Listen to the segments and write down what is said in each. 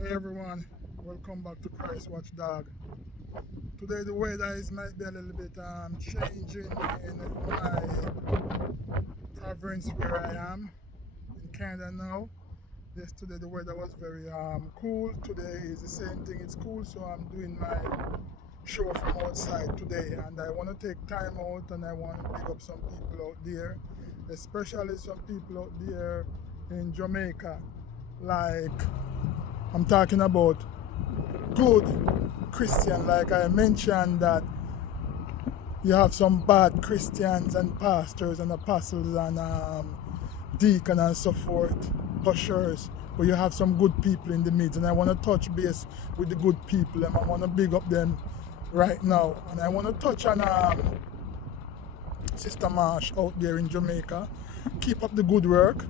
Hey everyone, welcome back to Christ Watchdog. Today the weather might be a little bit changing in my province where I am in Canada now. Yesterday the weather was very cool. Today is the same thing. It's cool, so I'm doing my show from outside today, and I want to take time out and I want to pick up some people out there, especially some people out there in Jamaica. Like I'm talking about good Christian, like I mentioned that you have some bad Christians and pastors and apostles and deacon and so forth, ushers, but you have some good people in the midst, and I want to touch base with the good people, and I want to big up them right now, and I want to touch on Sister Marsh out there in Jamaica. Keep up the good work.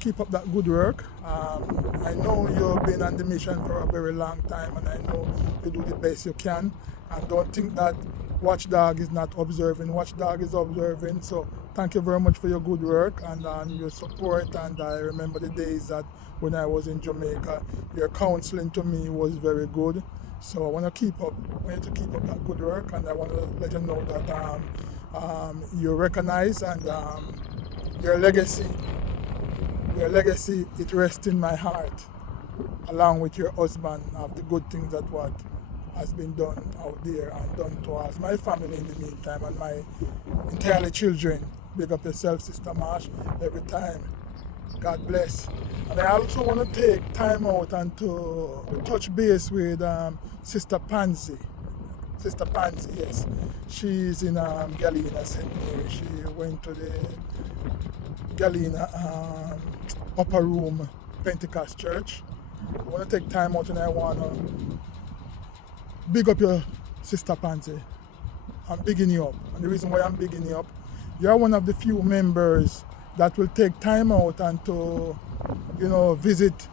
Keep up that good work. I know you've been on the mission for a very long time, and I know you do the best you can. I don't think that Watchdog is not observing. Watchdog is observing. So thank you very much for your good work and your support. And I remember the days that when I was in Jamaica, your counseling to me was very good. So I want to keep up. I want you to keep up that good work, and I want to let you know that you recognize and your legacy it rests in my heart, along with your husband, of the good things that what has been done out there and done to us, my family in the meantime, and my entirely children. Big up yourself, Sister Marsh, every time. God bless. And I also want to take time out and to touch base with Sister Pansy. Sister Pansy, yes. She's in Galena, St. Mary. She went to the Galena Upper Room Pentecost Church. I want to take time out and I want to big up your Sister Pansy. I'm bigging you up. And the reason why I'm bigging you up, you're one of the few members that will take time out and to, visit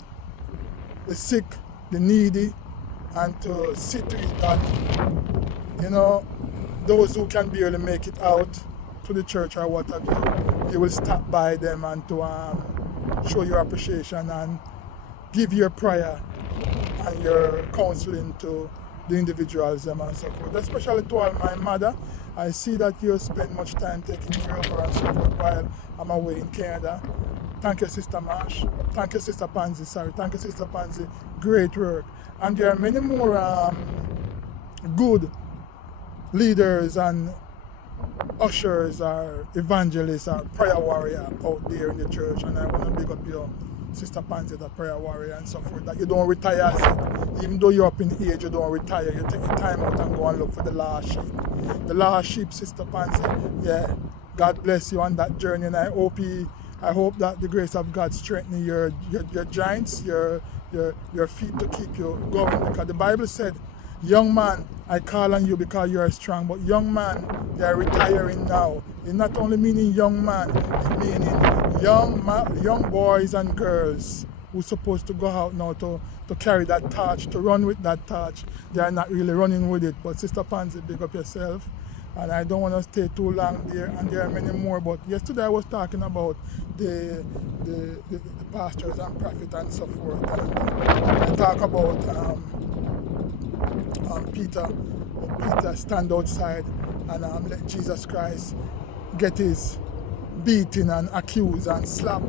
the sick, the needy, and to see to it that, those who can barely make it out to the church or what have you will stop by them and to show your appreciation and give your prayer and your counseling to the individuals and so forth. Especially to all my mother. I see that you spend much time taking care of her and so forth while I'm away in Canada. Thank you, Sister Marsh. Thank you, Sister Pansy. Sorry. Thank you, Sister Pansy. Great work. And there are many more good leaders and ushers or evangelists or prayer warrior out there in the church, and I want to big up your Sister Pansy, the prayer warrior and so forth, that you don't retire as it. Even though you're up in age, you don't retire. You take your time out and go and look for the lost sheep. The lost sheep, Sister Pansy. Yeah. God bless you on that journey, and I hope that the grace of God strengthen your joints, your feet to keep you going, because the Bible said, young man, I call on you because you are strong. But young man, they are retiring now. It's not only meaning young man, it meaning young boys and girls who are supposed to go out now to carry that torch, to run with that torch. They are not really running with it. But Sister Pansy, big up yourself. And I don't want to stay too long there, and there are many more. But yesterday I was talking about the pastors and prophets and so forth. And I talk about Peter stand outside and let Jesus Christ get his beating and accused and slap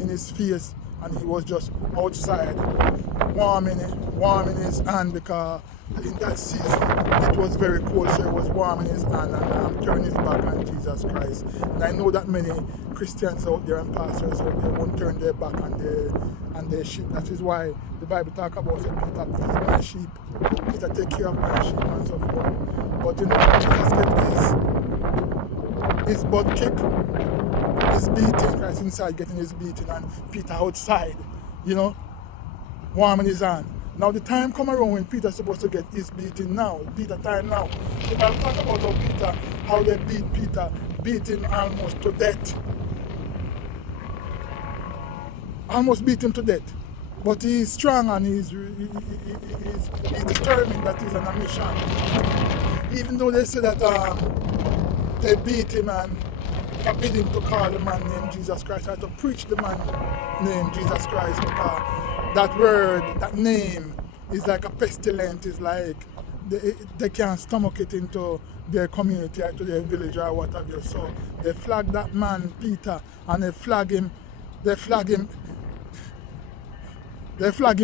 in his face, and he was just outside warming his hand, because in that season it was very cold, so he was warming his hand and turning his back on Jesus Christ. And I know that many Christians out there and pastors out there won't turn their back on their sheep. That is why the Bible talk about it, Peter, feed my sheep, Peter, take care of my sheep and so forth. But Jesus get his butt kick, his beating, Christ inside getting his beating, and Peter outside, warming his hand. Now the time come around when Peter's supposed to get his beating now. Peter time now. The Bible talk about how they beat Peter, beat him almost to death. Almost beat him to death. But he's strong and he's determined that he's on a mission. Even though they say that they beat him and forbid him to call the man named Jesus Christ, or to preach the man named Jesus Christ, because that word, that name is like a pestilence. It's like they can't stomach it into their community or to their village or what have you. So they flag that man, Peter, and they flag him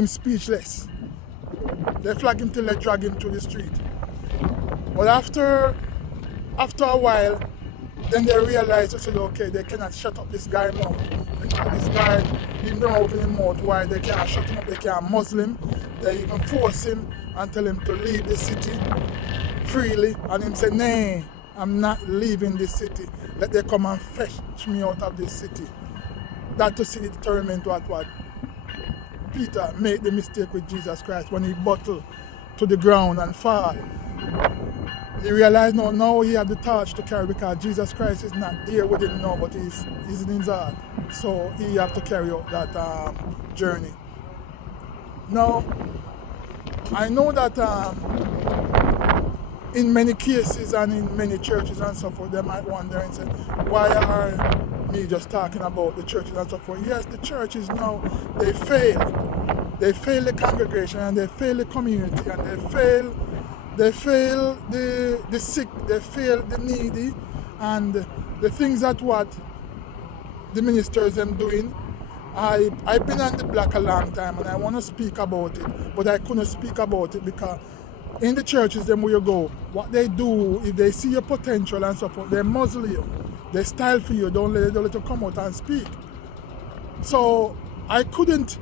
speechless. They flag him till they drag him to the street. But after a while, then they realize, they said, okay, they cannot shut up this guy mouth. This guy, even though open his mouth wide, they can't shut him up, they can't muzzle him. They even force him and tell him to leave the city freely. And him say, nay, I'm not leaving this city. Let them come and fetch me out of this city. That to see the determined what Peter made the mistake with Jesus Christ when he buckled to the ground and fall. He realized now he had the torch to carry because Jesus Christ is not there with him now, but he's in his heart. So he have to carry out that journey. Now, I know that in many cases and in many churches and so forth, they might wonder and say, why are me just talking about the churches and so forth? Yes, the churches now, they fail. They fail the congregation and they fail the community and they fail the sick, they fail the needy, and the things that what the ministers them doing. I've been on the block a long time and I want to speak about it, but I couldn't speak about it because in the churches them where you go, what they do, if they see your potential and so forth, they muzzle you, they style for you, don't let you come out and speak. So I couldn't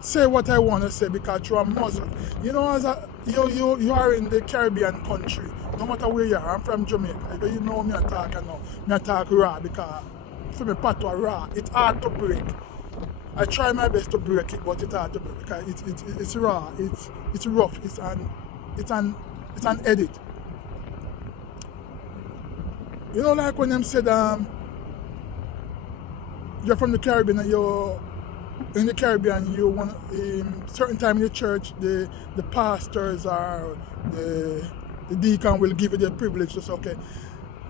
say what I want to say because you're muzzled. You know, as you are in the Caribbean country, no matter where you are. I'm from Jamaica. You know me I talk now. Me I talk raw because for me patois raw. It's hard to break. I try my best to break it, but it's hard to break because it's raw. It's rough. It's an edit. You know, like when them said you're from the Caribbean and you're in the Caribbean, you want certain time in the church, the pastors or the deacon will give you the privilege to say, okay,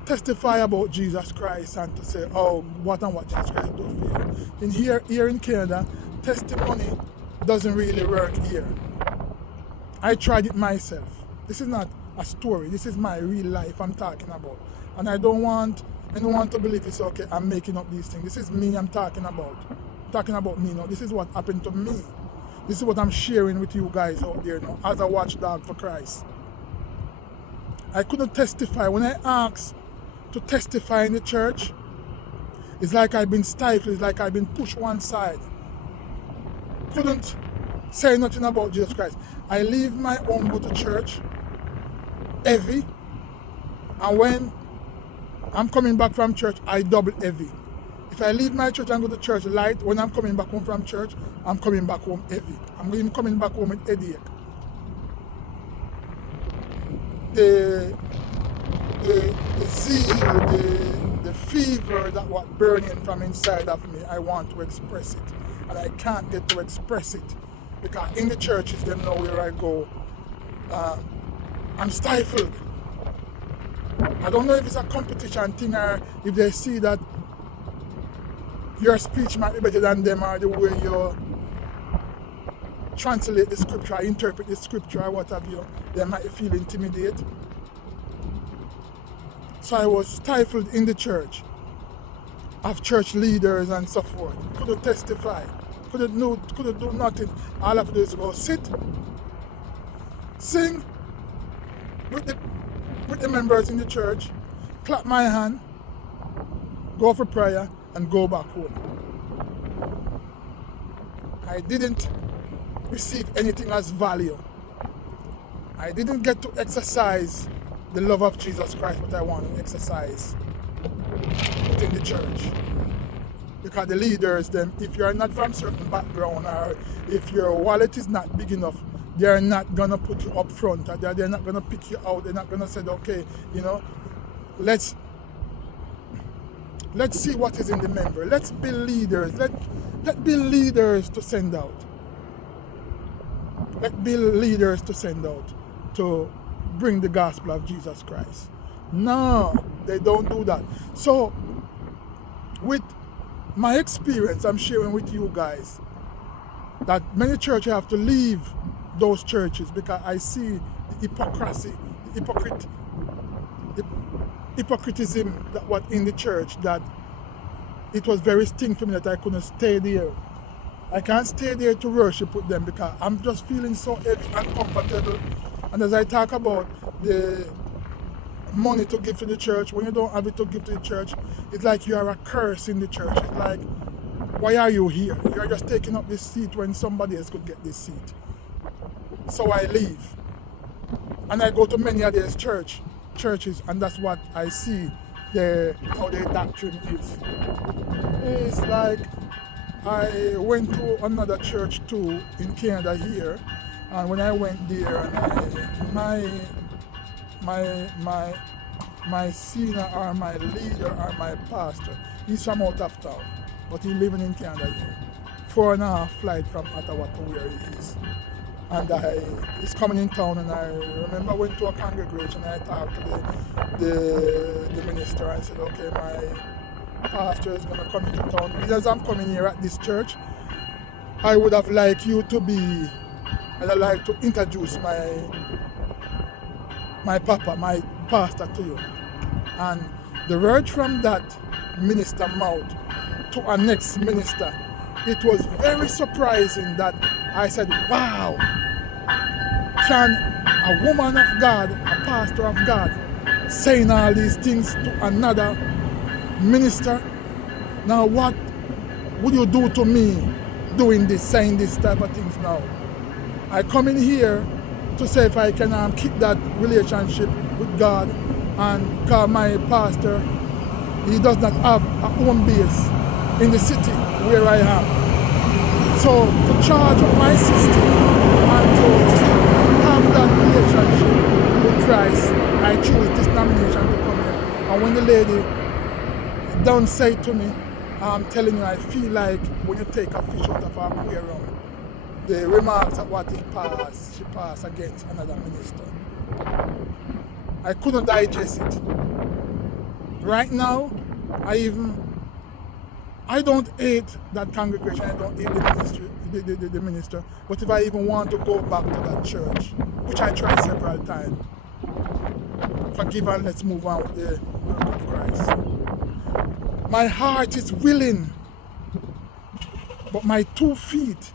testify about Jesus Christ and to say, oh, what Jesus Christ do for you. Here in Canada, testimony doesn't really work here. I tried it myself. This is not a story. This is my real life I'm talking about. And I don't want anyone to believe it's okay, I'm making up these things. This is me I'm talking about. I'm talking about me now. This is what happened to me. This is what I'm sharing with you guys out there now as a watchdog for Christ. I couldn't testify. When I asked to testify in the church, it's like I've been stifled. It's like I've been pushed one side. Couldn't say nothing about Jesus Christ. I leave my home, go to church, heavy, and when I'm coming back from church, I double heavy. If I leave my church and go to church light, when I'm coming back home from church, I'm coming back home heavy. I'm even coming back home with headache. The zeal, the fever that was burning from inside of me, I want to express it. And I can't get to express it. Because in the churches, they know where I go. I'm stifled. I don't know if it's a competition thing or if they see that your speech might be better than them or the way you translate the scripture, interpret the scripture or what have you, they might feel intimidated. So I was stifled in the church of church leaders and so forth. Couldn't testify, couldn't do nothing. All I have to do is go sit, sing with the members in the church, clap my hand, go for prayer, and go back home. I didn't receive anything as value. I didn't get to exercise the love of Jesus Christ, but I want to exercise within the church. Because the leaders, them, if you're not from certain background or if your wallet is not big enough, they're not going to put you up front. Or they're not going to pick you out. They're not going to say, okay, you know, let's see what is in the member. Let's be leaders. Let be leaders to send out. Let be leaders to send out to bring the gospel of Jesus Christ. No, they don't do that. So, with my experience I'm sharing with you guys, that many churches have to leave those churches because I see the hypocrisy, the hypocritism that was in the church, that it was very sting for me that I couldn't stay there. I can't stay there to worship with them because I'm just feeling so heavy and uncomfortable. And as I talk about the money to give to the church, when you don't have it to give to the church, it's like you are a curse in the church. It's like, why are you here? You're just taking up this seat when somebody else could get this seat. So I leave. And I go to many of these churches, and that's what I see how their doctrine is. It's like I went to another church too in Canada here, and when I went there, and my senior or my leader or my pastor, he's from out of town, but he's living in Canada here. 4.5 flight from Ottawa to where he is. And he's coming in town, and I remember I went to a congregation and I talked to the minister and said, okay, my pastor is going to come into town. Because I'm coming here at this church, I would have liked you to be, and I'd like to introduce my papa, my pastor to you. And the word from that minister mouth to our next minister, it was very surprising that I said, wow, can a woman of God, a pastor of God, saying all these things to another minister? Now what would you do to me doing this, saying this type of things now? I come in here to say if I can keep that relationship with God, and because my pastor, he does not have a home base in the city where I am. So to charge up my system and to have that relationship with Christ, I choose this nomination to come here. And when the lady don't say to me, I'm telling you, I feel like when you take a fish out of an aquarium, the remarks of what she passed against another minister, I couldn't digest it. Right now, I don't hate that congregation, I don't hate the minister, but if I even want to go back to that church, which I tried several times, forgive and let's move on with the work of Christ. My heart is willing, but my 2 feet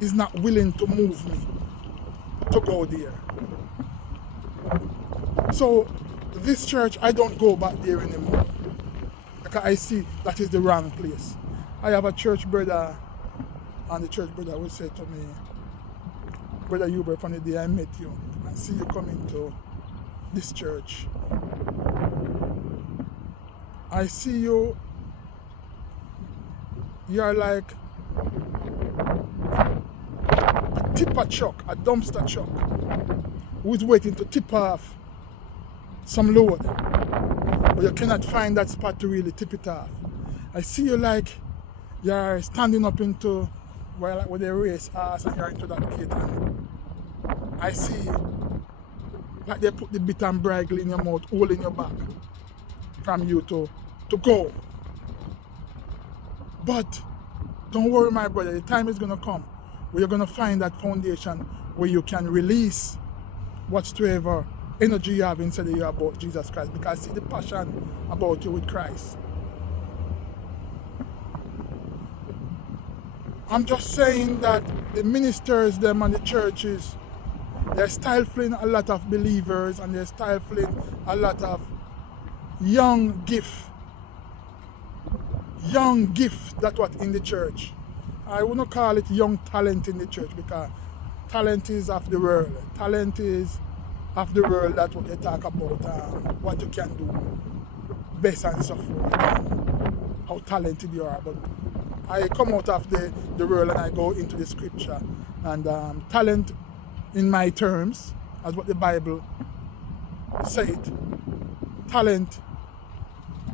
is not willing to move me to go there. So this church, I don't go back there anymore, because I see that is the wrong place. I have a church brother, and the church brother will say to me, Brother Hubert, from the day I met you and see you coming to this church, I see you're like a tipper truck, a dumpster truck, who's waiting to tip off some load, but you cannot find that spot to really tip it off. I see you like you're standing up into where they race ass, and you're into that gate, and I see like they put the bit and bridle in your mouth, hole in your back from you to go. But don't worry, my brother, the time is gonna come where you're gonna find that foundation where you can release whatsoever energy you have inside of you about Jesus Christ, because I see the passion about you with Christ. I'm just saying that the ministers, them, and the churches, they're stifling a lot of believers, and they're stifling a lot of young gift that was in the church. I wouldn't call it young talent in the church, because talent is of the world. Talent is of the world, that's what they talk about, what you can do best and so forth, how talented you are. But I come out of the world and I go into the scripture, and talent in my terms, as what the Bible said, talent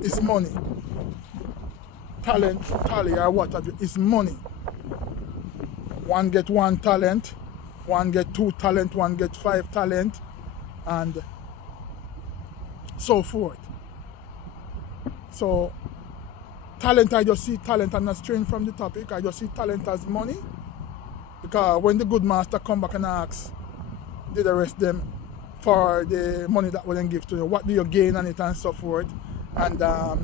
is money. Talent, tally, or what have you, is money. One get 1 talent, one get 2 talent, one get 5 talent, and so forth. So talent, I just see talent, I'm not straying from the topic, I just see talent as money, Because when the good master come back and asks, did arrest them for the money that we then give to you, what do you gain on it and so forth? And the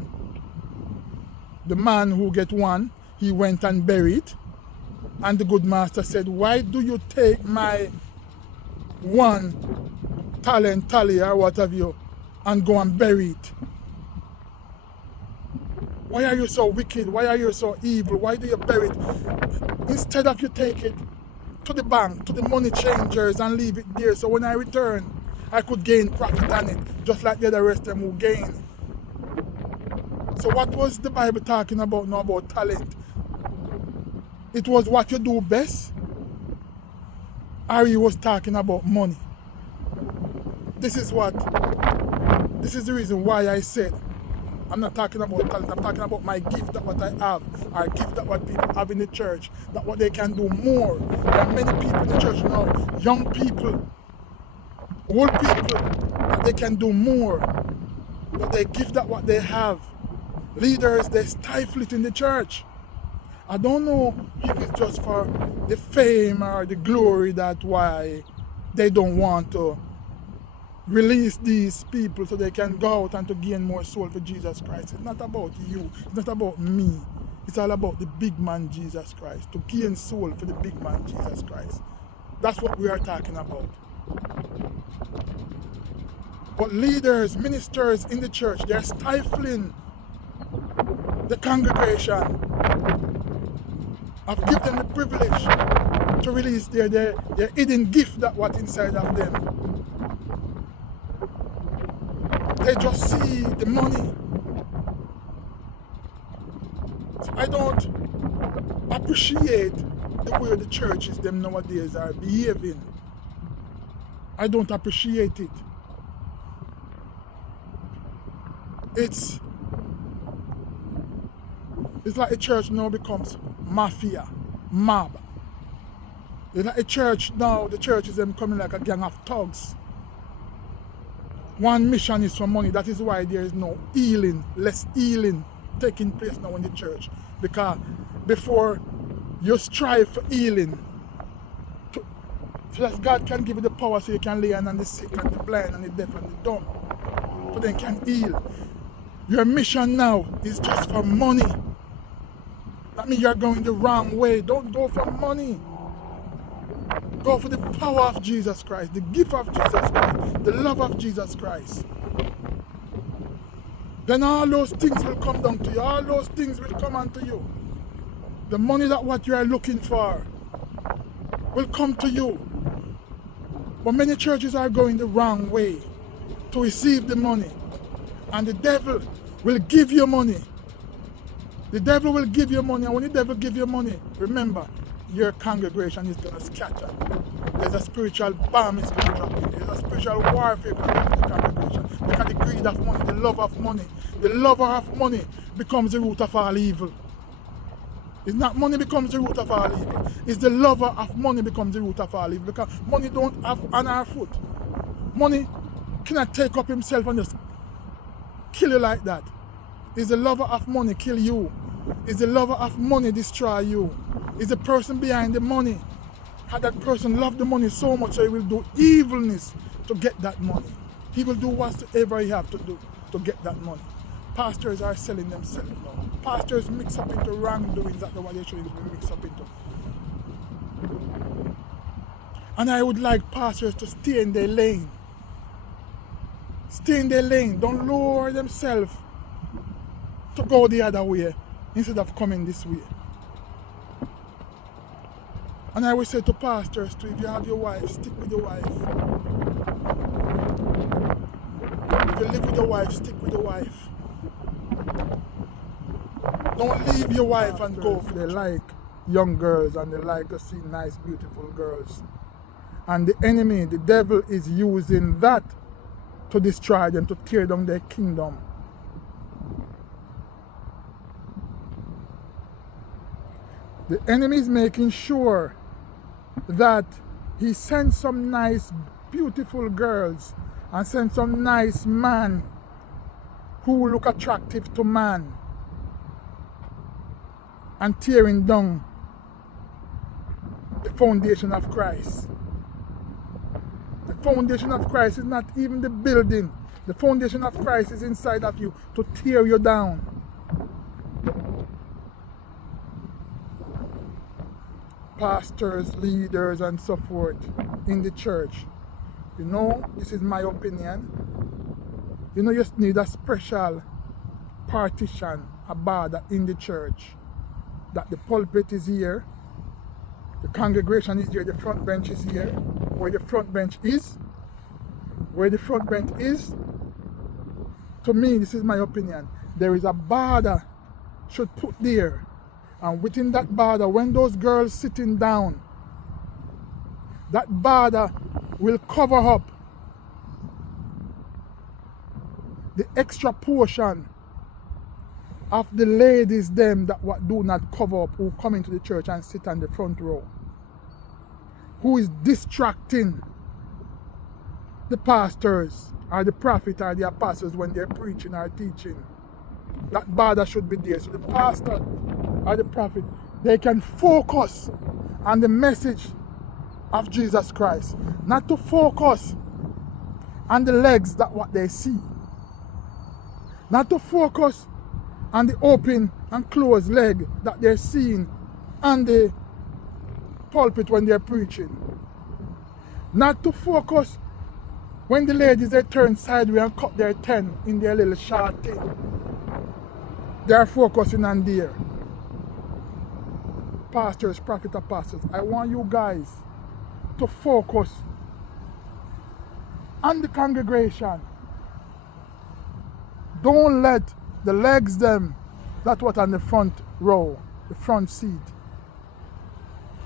man who get one, he went and buried it. And the good master said, why do you take my one talent, tally or what have you, and go and bury it? Why are you so wicked? Why are you so evil? Why do you bury it? Instead of you take it to the bank, to the money changers and leave it there, so when I return, I could gain profit on it, just like the other rest of them who gain. So what was the Bible talking about now about talent? It was what you do best, or he was talking about money. This is the reason why I said, I'm not talking about talent, I'm talking about my gift, that what I have, or gift that what people have in the church, that what they can do more. There are many people in the church now, young people, old people, that they can do more. But they give that what they have. Leaders, they stifle it in the church. I don't know if it's just for the fame or the glory that why they don't want to release these people so they can go out and to gain more soul for Jesus Christ. It's not about you. It's not about me. It's all about the big man Jesus Christ. To gain soul for the big man Jesus Christ. That's what we are talking about. But leaders, ministers in the church, they're stifling the congregation. I've given them the privilege to release their hidden gift that what's inside of them. They just see the money. So I don't appreciate the way the churches them nowadays are behaving. I don't appreciate it. It's like a church now becomes mafia, mob. It's like a church now, the church is them coming like a gang of thugs. One mission is for money. That is why there is no healing, less healing taking place now in the church. Because before you strive for healing, so that God can give you the power so you can lay on the sick and the blind and the deaf and the dumb, so they can heal. Your mission now is just for money. That means you're going the wrong way. Don't go for money. Go for the power of Jesus Christ, the gift of Jesus Christ, the love of Jesus Christ. Then all those things will come down to you. All those things will come unto you. The money that what you are looking for will come to you. But many churches are going the wrong way to receive the money. And the devil will give you money. The devil will give you money. And when the devil gives you money, remember, your congregation is going to scatter. There's a spiritual bomb is going to drop in. There's a spiritual warfare going to drop in the congregation. Because the greed of money, the love of money, the lover of money becomes the root of all evil. It's not money becomes the root of all evil. It's the lover of money becomes the root of all evil. Because money don't have on our foot. Money cannot take up himself and just kill you like that. It's the lover of money kill you. It's the lover of money destroy you. It's the person behind the money. How that person love the money so much so he will do evilness to get that money. He will do whatever he have to do to get that money. Pastors are selling themselves now. Pastors mix up into wrongdoings that the what they should be mixed up into. And I would like pastors to stay in their lane. Stay in their lane. Don't lower themselves to go the other way instead of coming this way. And I will say to pastors too, if you have your wife, stick with your wife. If you live with your wife, stick with your wife. Don't leave your wife and go. They like young girls and they like to see nice, beautiful girls. And the enemy, the devil, is using that to destroy them, to tear down their kingdom. The enemy is making sure that he sends some nice, beautiful girls and sends some nice man who look attractive to man and tearing down the foundation of Christ. The foundation of Christ is not even the building. The foundation of Christ is inside of you to tear you down. Pastors, leaders, and so forth in the church. You know, this is my opinion. You know, you just need a special partition, a border in the church. That the pulpit is here, the congregation is here, the front bench is here. Where the front bench is, to me, this is my opinion, there is a border should put there. And within that border, when those girls sitting down, that border will cover up the extra portion of the ladies them that what do not cover up, who come into the church and sit on the front row, who is distracting the pastors or the prophet or the apostles when they're preaching or teaching. That border should be there, so the pastor or the prophet, they can focus on the message of Jesus Christ, not to focus on the legs that what they see, not to focus on the open and closed leg that they're seeing on the pulpit when they're preaching, not to focus when the ladies they turn sideways and cut their 10 in their little short thing. They are focusing on there. Pastors, prophet, apostles, I want you guys to focus on the congregation. Don't let the legs them, that what on the front row, the front seat,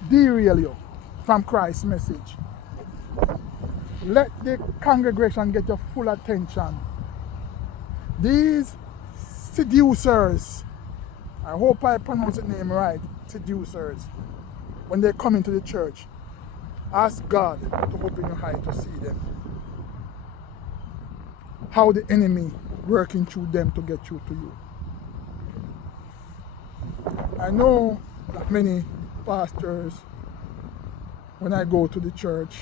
derail you from Christ's message. Let the congregation get your full attention. These seducers, I hope I pronounce the name right, seducers, when they come into the church, ask God to open your eye to see them. How the enemy working through them to get through to you. I know that many pastors, when I go to the church,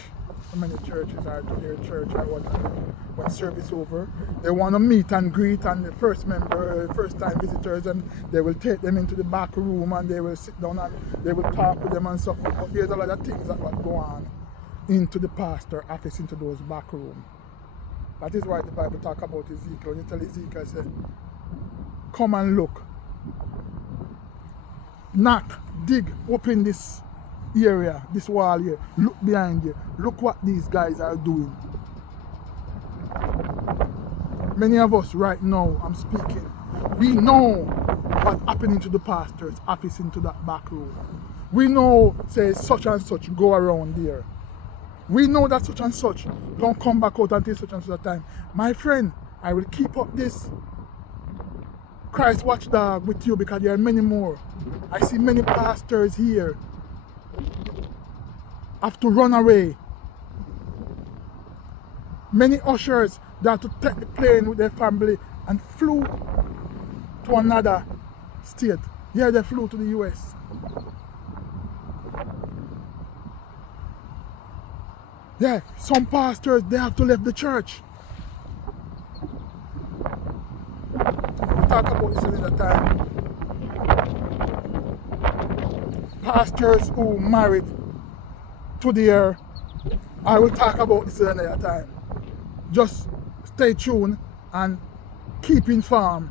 many churches are to their church or whatever, when service over, they want to meet and greet and the first time visitors, and they will take them into the back room and they will sit down and they will talk with them and stuff. But there's a lot of things that will go on into the pastor office, into those back rooms. That is why the Bible talk about Ezekiel. When you tell Ezekiel, say, come and look. Knock, dig, open this area, this wall here. Look behind you. Look what these guys are doing. Many of us right now, I'm speaking, we know what's happening to the pastor's office into that back room. We know, say, such and such go around there. We know that such and such don't come back out until such and such a time. My friend, I will keep up this Christ Watchdog with you because there are many more. I see many pastors here have to run away. Many ushers that have to take the plane with their family and flew to another state. Yeah, they flew to the US. Yeah, some pastors, they have to leave the church. We talk about this another time. Pastors who married to their, I will talk about this another time. Just stay tuned and keep informed